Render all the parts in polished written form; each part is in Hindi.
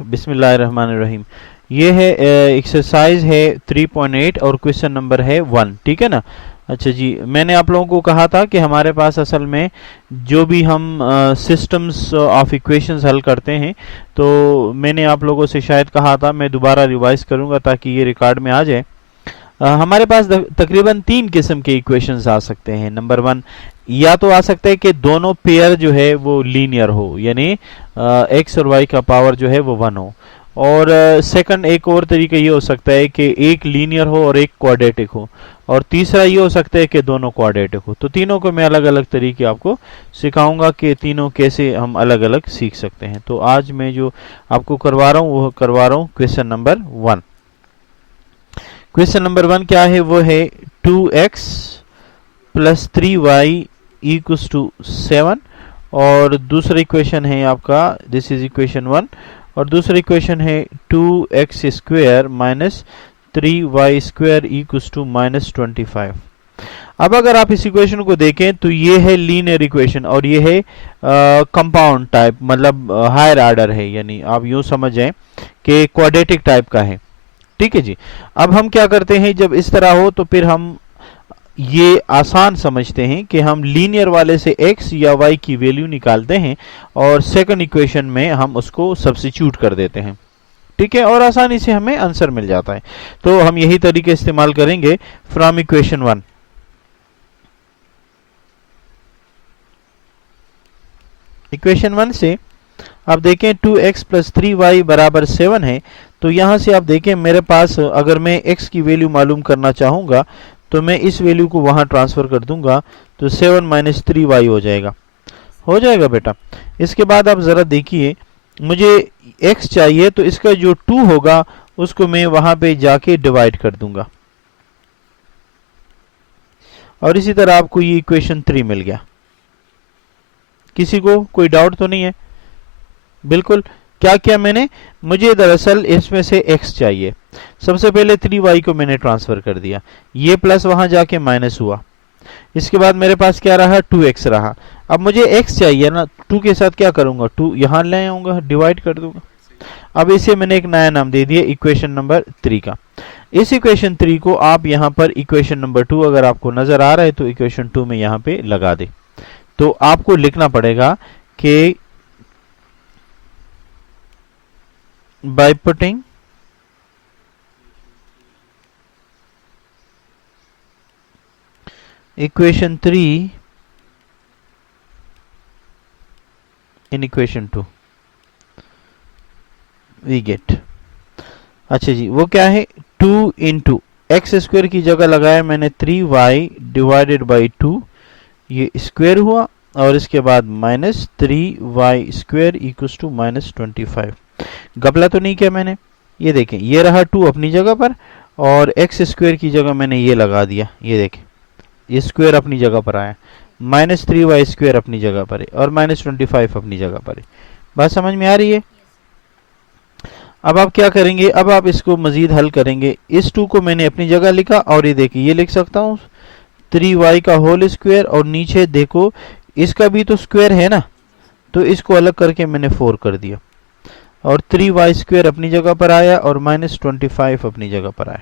बिस्मिल्लाहिर्रहमानिर्रहीम। ये है एक्सरसाइज है 3.8 और क्वेश्चन नंबर है 1, ठीक है ना। अच्छा जी, मैंने आप लोगों को कहा था कि हमारे पास असल में जो भी हम सिस्टम्स ऑफ इक्वेशंस हल करते हैं, तो मैंने आप लोगों से शायद कहा था, मैं दोबारा रिवाइज करूंगा ताकि ये रिकॉर्ड में आ जाए। हमारे पास तकरीबन 3 किस्म के इक्वेशंस आ सकते हैं। नंबर 1, या तो आ सकता है कि दोनों पेयर जो है वो लीनियर हो, यानी एक्स और वाई का पावर जो है वो 1 हो। और सेकंड एक और तरीका ये हो सकता है कि एक लीनियर हो और एक क्वाड्रेटिक हो। और तीसरा ये हो सकता है कि दोनों क्वाड्रेटिक हो। तो तीनों को मैं अलग अलग तरीके आपको सिखाऊंगा कि तीनों कैसे हम अलग अलग सीख सकते हैं। तो आज मैं जो आपको करवा रहा हूँ वो करवा रहा हूँ क्वेश्चन नंबर 1। क्वेश्चन नंबर 1 क्या है, वो है 2x plus 3y equals to 7। और दूसरा इक्वेशन है आपका, दिस इज इक्वेशन 1। और दूसरा इक्वेशन है 2x square minus 3y square equals to minus 25। अब अगर आप इस इक्वेशन को देखें तो ये है लीनियर इक्वेशन और ये है कंपाउंड टाइप, मतलब हायर ऑर्डर है, यानी आप यूं समझ जाएं कि क्वाड्रेटिक टाइप का है। ठीक है जी। अब हम क्या करते हैं, जब इस तरह हो तो फिर हम ये आसान समझते हैं कि हम लीनियर वाले से x या y की वैल्यू निकालते हैं और सेकंड इक्वेशन में हम उसको सब्स्टिट्यूट कर देते हैं। ठीक है, और आसानी से हमें आंसर मिल जाता है। तो हम यही तरीके इस्तेमाल करेंगे फ्रॉम इक्वेशन 1। इक्वेशन 1 से आप देखें 2x प्लस 3y बराबर 7 है। तो यहां से आप देखें मेरे पास, अगर मैं x की वैल्यू मालूम करना चाहूंगा तो मैं इस वैल्यू को वहां ट्रांसफर कर दूंगा, तो 7 माइनस 3y हो जाएगा बेटा। इसके बाद आप जरा देखिए, मुझे x चाहिए तो इसका जो 2 होगा उसको मैं वहां पे जाके डिवाइड कर दूंगा। और इसी तरह आपको ये इक्वेशन 3 मिल गया। किसी को कोई डाउट तो नहीं है? बिल्कुल। क्या किया मैंने, मुझे दरअसल इसमें से x चाहिए। सबसे पहले 3y को मैंने ट्रांसफर कर दिया, ये प्लस वहां जाके माइनस हुआ। इसके बाद मेरे पास क्या रहा, 2x रहा। अब मुझे x चाहिए ना, 2 के साथ क्या करूंगा, 2 यहां ले आऊंगा, डिवाइड कर दूंगा। अब इसे मैंने एक नया नाम दे दिया इक्वेशन नंबर 3 का। इस इक्वेशन 3 को आप यहां पर इक्वेशन नंबर 2 अगर आपको नजर आ रहा है तो इक्वेशन 2 में यहां पे लगा दे। तो आपको लिखना पड़ेगा कि by putting equation 3 in equation 2 we get। अच्छा जी, वो क्या है, 2 इंटू एक्स स्क्वायर की जगह लगाया मैंने 3y डिवाइडेड बाई 2, ये स्क्वायर हुआ। और इसके बाद minus 3y square equals to minus 25। गपला तो नहीं किया मैंने, ये देखें, ये रहा 2 अपनी जगह पर और एक्स स्क्वायर की जगह मैंने ये लगा दिया। ये देखें, ये स्क्वायर अपनी जगह पर आया, माइनस 3y स्क्वायर अपनी जगह पर है और माइनस 25 अपनी जगह पर है। बात समझ में आ रही है? अब आप क्या करेंगे, अब आप इसको मजीद हल करेंगे। इस 2 को मैंने अपनी जगह लिखा और ये देखिए ये लिख सकता हूँ 3y का होल स्क्वायर, और नीचे देखो इसका भी तो स्क्वायर है ना, तो इसको अलग करके मैंने 4 कर दिया। और 3y स्क्वायर अपनी जगह पर आया और माइनस 25 अपनी जगह पर आया।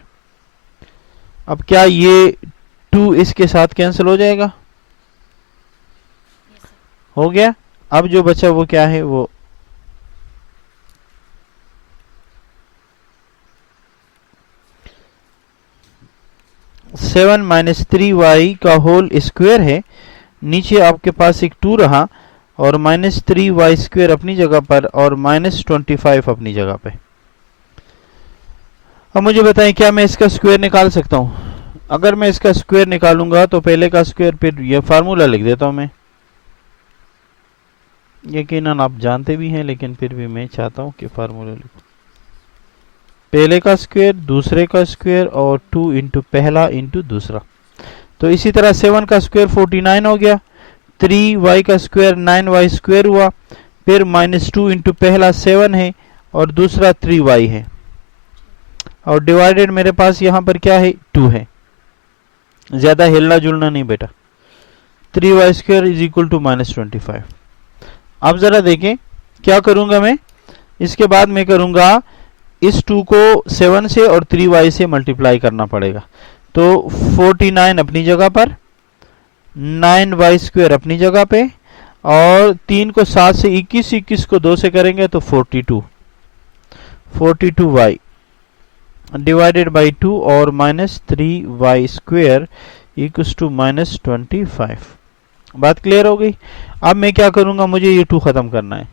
अब क्या ये 2 इसके साथ कैंसिल हो जाएगा? हो गया। अब जो बचा वो क्या है, वो सेवन माइनस 3y का होल स्क्वायर है। नीचे आपके पास एक 2 रहा और माइनस 3y स्क्वायर अपनी जगह पर और माइनस 25 अपनी जगह पे। अब मुझे बताएं, क्या मैं इसका स्क्वायर निकाल सकता हूं? अगर मैं इसका स्क्वायर निकालूंगा तो पहले का स्क्वायर, फिर ये फार्मूला लिख देता हूं मैं। यकीनन आप जानते भी हैं, लेकिन फिर भी मैं चाहता हूं कि फार्मूला लिखूं। पहले का स्क्वायर, दूसरे का स्क्वायर और 2 इंटू पहला इंटू दूसरा। तो इसी तरह 7 का स्क्वायर 49 हो गया, 3y का स्क्वायर 9y स्क्वायर हुआ, फिर माइनस 2 इंटू पहला 7 है और दूसरा 3y है, और डिवाइडेड मेरे पास यहां पर क्या है, 2 है। ज्यादा हिलना जुलना नहीं बेटा। 3y square is equal to minus 25। अब जरा देखें क्या करूंगा मैं, इसके बाद मैं करूंगा इस 2 को 7 से और 3y से मल्टीप्लाई करना पड़ेगा। तो 49 अपनी जगह पर, 9y² अपनी जगह पे, और 3 को 7 से 21, 21 को 2 से करेंगे तो 42y डिवाइडेड बाई 2 और -3y² इक्वल्स टू -25। बात क्लियर हो गई। अब मैं क्या करूंगा, मुझे ये 2 खत्म करना है,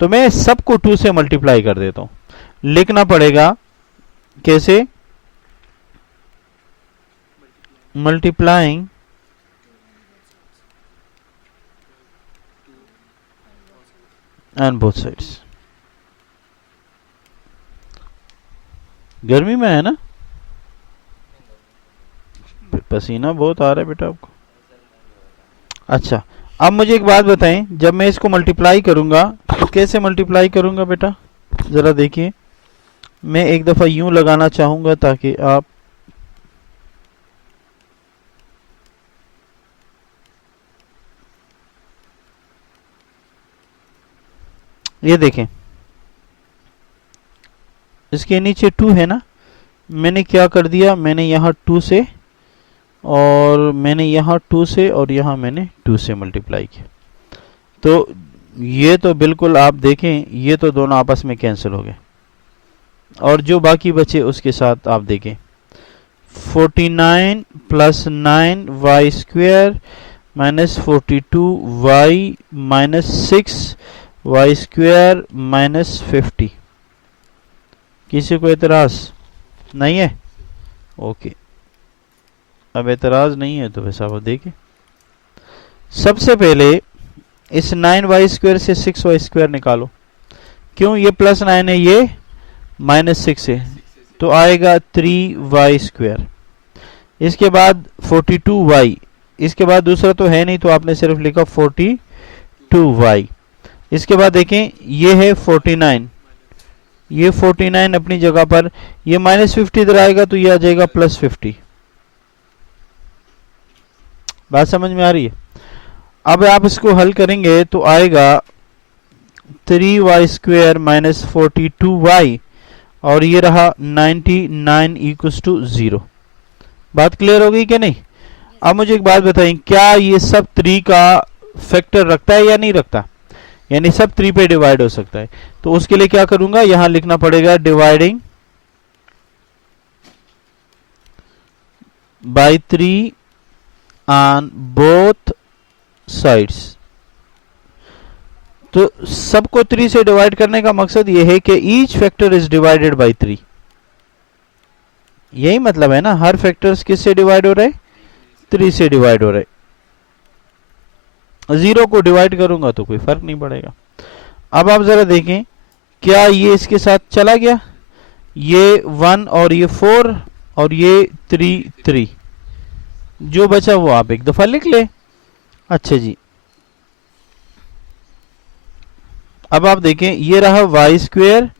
तो मैं सबको 2 से मल्टीप्लाई कर देता हूं। लिखना पड़ेगा कैसे, मल्टीप्लाइंग एंड बोथ साइड्स। गर्मी में है ना, पसीना बहुत आ रहा है बेटा आपको। अच्छा, अब मुझे एक बात बताएं, जब मैं इसको मल्टीप्लाई करूंगा तो कैसे मल्टीप्लाई करूंगा बेटा, जरा देखिए। मैं एक दफा यूं लगाना चाहूंगा ताकि आप ये देखें, इसके नीचे 2 है ना, मैंने क्या कर दिया, मैंने यहाँ 2 से और मैंने यहाँ 2 से और यहाँ मैंने 2 से मल्टीप्लाई किया। तो ये तो बिल्कुल आप देखें, ये तो दोनों आपस में कैंसिल हो गए, और जो बाकी बचे उसके साथ आप देखें 49 + 9y² -42y -6y² -50। किसी को एतराज नहीं है? ओके, अब एतराज नहीं है तो वैसा आप देखिए। सबसे पहले इस 9y² से 6y² निकालो। क्यों, ये +9 है, ये -6 है, तो आएगा 3y²। इसके बाद 42y, इसके बाद दूसरा तो है नहीं तो आपने सिर्फ लिखा 42y। इसके बाद देखें ये है 49, ये 49 अपनी जगह पर, ये -50 इधर आएगा तो ये आ जाएगा +50। बात समझ में आ रही है? अब आप इसको हल करेंगे तो आएगा 3y² -42y, और ये रहा 99 इक्वल्स टू 0। बात क्लियर हो गई कि नहीं? अब मुझे एक बात बताएं, क्या ये सब 3 का फैक्टर रखता है या नहीं रखता, यानी सब 3 पे डिवाइड हो सकता है? तो उसके लिए क्या करूंगा, यहां लिखना पड़ेगा dividing by 3 on both sides. तो सबको 3 से डिवाइड करने का मकसद यह है कि each factor is divided by 3। यही मतलब है ना, हर फैक्टर्स किससे डिवाइड हो रहे, 3 से डिवाइड हो रहे। 0 को डिवाइड करूंगा तो कोई फर्क नहीं पड़ेगा। अब आप जरा देखें, क्या ये इसके साथ चला गया, ये 1 और ये 4 और ये 3, जो बचा वो आप एक दफा लिख ले। अच्छा जी, अब आप देखें, ये रहा y²,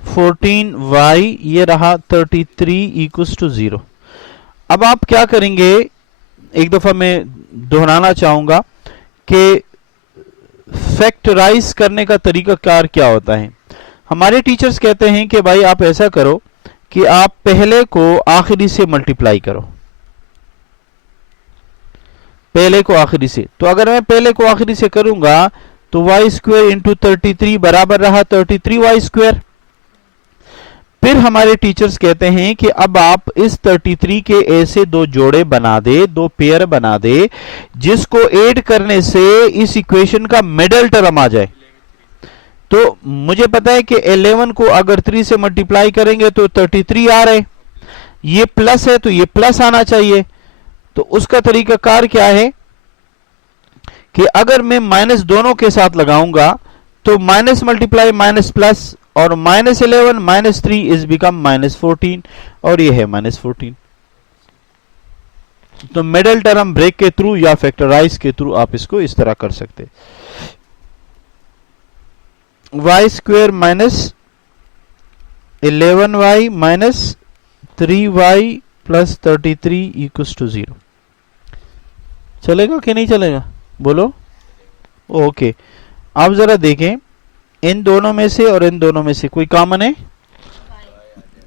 14y, ये रहा 33 इक्वल्स टू 0। अब आप क्या करेंगे, एक दफा मैं दोहराना चाहूंगा कि फैक्टराइज करने का तरीकाकार क्या होता है। हमारे टीचर्स कहते हैं कि भाई आप ऐसा करो कि आप पहले को आखिरी से मल्टीप्लाई करो, पहले को आखिरी से। तो अगर मैं पहले को आखिरी से करूंगा तो y² इंटू 33 बराबर रहा 33y²। फिर हमारे टीचर्स कहते हैं कि अब आप इस 33 के ऐसे 2 जोड़े बना दे, 2 पेयर बना दे, जिसको ऐड करने से इस इक्वेशन का मिडल टर्म आ जाए। तो मुझे पता है कि 11 को अगर 3 से मल्टीप्लाई करेंगे तो 33 आ रहे, ये प्लस है तो ये प्लस आना चाहिए। तो उसका तरीकाकार क्या है कि अगर मैं माइनस दोनों के साथ लगाऊंगा तो माइनस मल्टीप्लाई माइनस प्लस, और -11 -3 इज बिकम -14, और ये है -14। तो मिडल टर्म ब्रेक के थ्रू या फैक्टराइज के थ्रू आप इसको इस तरह कर सकते। y² -11y -3y + 33 equals to 0। चलेगा कि नहीं चलेगा, बोलो? ओके, आप जरा देखें, इन दोनों में से और इन दोनों में से कोई कॉमन है?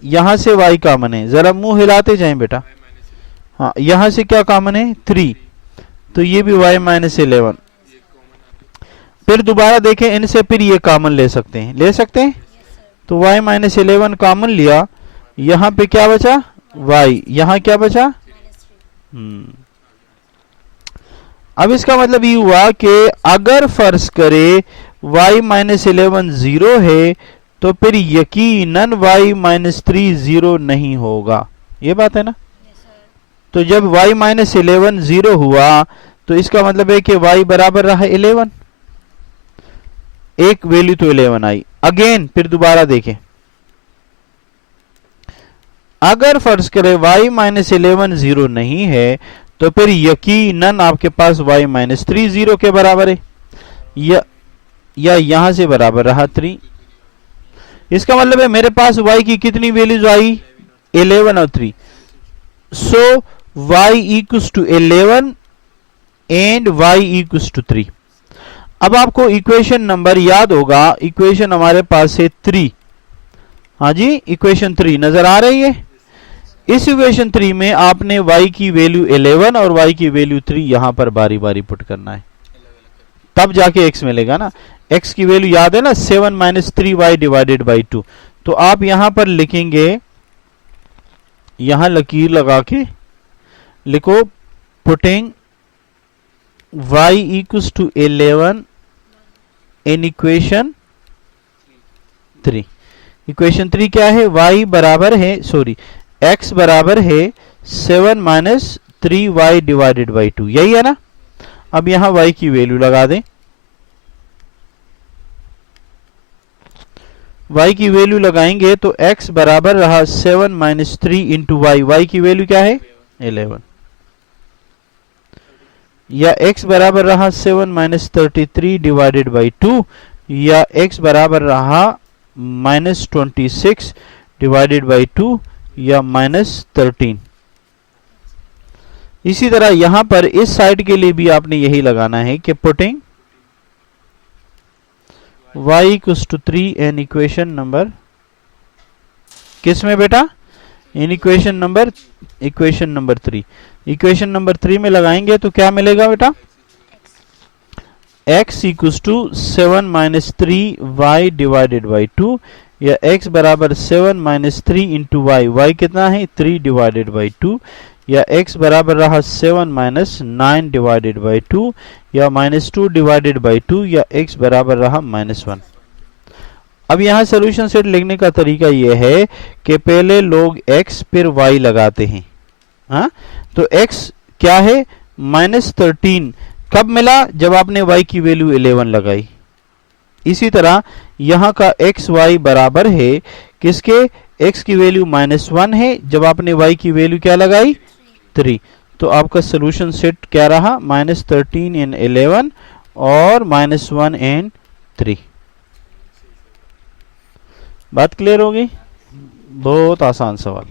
यहां से y कॉमन है, जरा मुंह हिलाते जाएं बेटा। हाँ, यहां से क्या कॉमन है? 3, तो ये भी y माइनस 11। फिर दोबारा देखें, इनसे फिर ये कॉमन ले सकते हैं, ले सकते हैं। तो y माइनस 11 कॉमन लिया, यहां पे क्या बचा? y, यहां क्या बचा? अब इसका मतलब ये हुआ कि अगर फर्ज करे y माइनस 11 0 है, तो फिर यकीनन y माइनस 3 0 नहीं होगा। ये बात है ना? तो जब y माइनस 11 0 हुआ, तो इसका मतलब है कि y बराबर रहा 11, एक वैल्यू तो 11 आई। अगेन फिर दोबारा देखें, अगर फर्ज करें y माइनस 11 0 नहीं है, तो फिर यकीनन आपके पास y माइनस 3 0 के बराबर है, या यहां से बराबर रहा 3। इसका मतलब है मेरे पास y की कितनी वैल्यूज आई? 11 और 3। So y equals to 11 and y equals to 3। अब आपको इक्वेशन नंबर याद होगा, इक्वेशन हमारे पास है 3। हाँ जी, इक्वेशन 3 नजर आ रही है। इस इक्वेशन 3 में आपने y की वैल्यू 11 और y की वैल्यू 3 यहां पर बारी बारी पुट करना है, तब जाके x मिलेगा ना। x की वैल्यू याद है ना, 7 माइनस 3y डिवाइडेड बाई 2। तो आप यहां पर लिखेंगे, यहां लकीर लगा के लिखो, putting y equals to 11 in equation 3। Equation 3 क्या है? y बराबर है, सॉरी, x बराबर है 7 माइनस 3y डिवाइडेड बाई 2, यही है ना। अब यहां y की वैल्यू लगा दें, y की वैल्यू लगाएंगे तो x बराबर रहा 7 माइनस 3 इंटू y की वैल्यू क्या है? 11, या x बराबर रहा 7 माइनस 33 डिवाइडेड बाई 2, या x बराबर रहा माइनस 26 डिवाइडेड बाई 2, या माइनस 13। इसी तरह यहां पर इस साइड के लिए भी आपने यही लगाना है कि putting y equals to 3 in equation number, किस में बेटा? In equation number 3। Equation number 3 में लगाएंगे तो क्या मिलेगा बेटा? x equals to 7 minus 3y divided by 2, या x बराबर 7 माइनस 3 इंटू y कितना है? 3 डिवाइडेड बाई 2, या x बराबर रहा 7 माइनस 9 डिवाइडेड बाई 2, या माइनस 2 डिवाइडेड बाई 2, या x बराबर रहा माइनस 1। अब यहाँ सोल्यूशन सेट लिखने का तरीका यह है कि पहले लोग x फिर y लगाते हैं। हाँ, तो x क्या है? माइनस 13 कब मिला? जब आपने y की वैल्यू 11 लगाई। इसी तरह यहां का एक्स वाई बराबर है किसके? x की वैल्यू माइनस 1 है, जब आपने y की वैल्यू क्या लगाई? 3। तो आपका सोल्यूशन सेट क्या रहा? माइनस 13 एंड 11 और माइनस 1 एंड 3। बात क्लियर होगी? बहुत आसान सवाल।